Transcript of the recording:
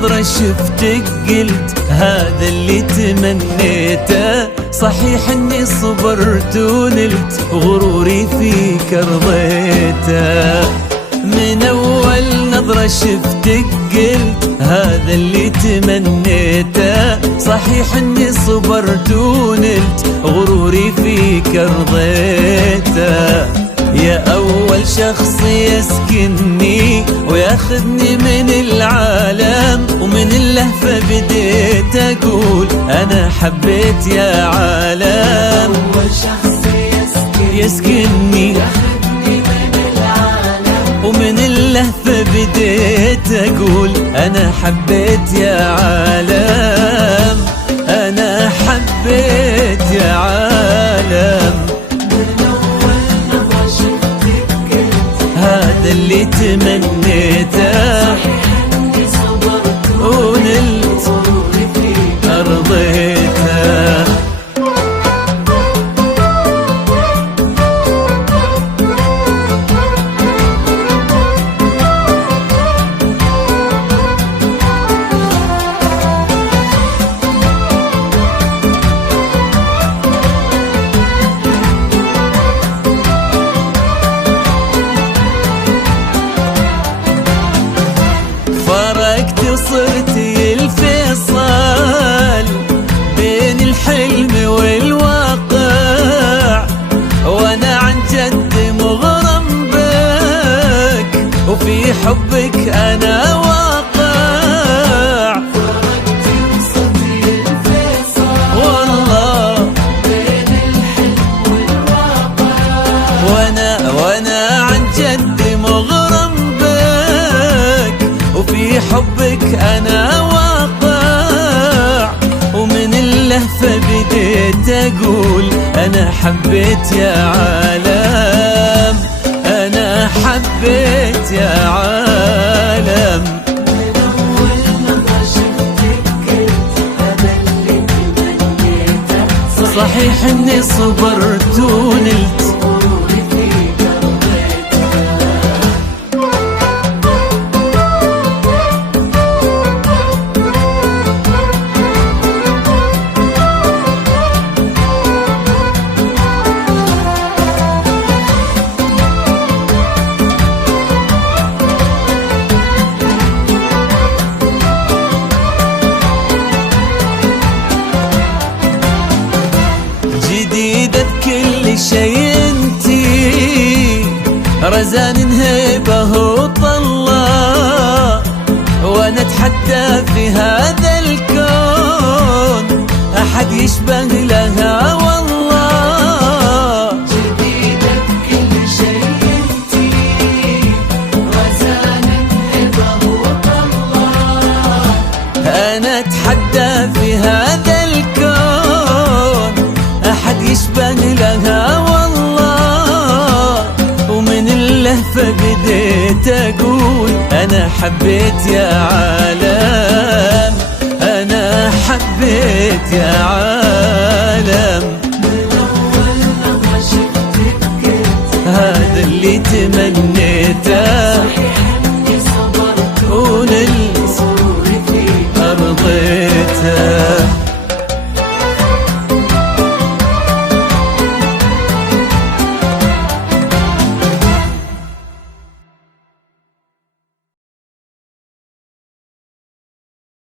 نظرة شفتك قلت هذا اللي تمنيته. صحيح اني صبرت ونلت غروري فيك رضيته. من اول نظرة شفتك قلت هذا اللي تمنيته. صحيح اني صبرت ونلت غروري فيك رضيته. يا أول شخص يسكنني وياخذني من العالم، ومن اللهفة بديت أقول أنا حبيت يا عالم. أول شخص يسكنني وياخذني من العالم، ومن اللهفة بديت أقول أنا حبيت يا عالم. أنا حبيت يا عالم. هذا اللي تمنيته. إني صبرت ونلت غروري فيك رضيته. صرتي الفيصل بين الحلم والواقع، وانا عن جد مغرم بك وفي حبك انا واقع. فرقتي وصلتي الفيصل والله بين الحلم والواقع، وانا عن جد مغرم بك وفي حبك أنا واقع. ومن اللهفة بديت أقول أنا حبيت يا عالم. أنا حبيت يا عالم. من أول نظرة شفتك قلت هذا اللي تمنيته. صحيح إني صبرت ونلت غروري فيك رضيته. جديدة بكل شيء انتي، رزان هيبة وطلة، وانا اتحدى في هذا الكون احد يشبه لها والله. جديدة بكل شيء انتي، رزان هبة وطلة، انا اتحدى في هذا الكون احد يشبه لها والله. ومن اللهفة بديت اقول انا حبيت يا عالم. انا حبيت يا عالم. من أول نظرة شفتك قلت هذا اللي تمنيته.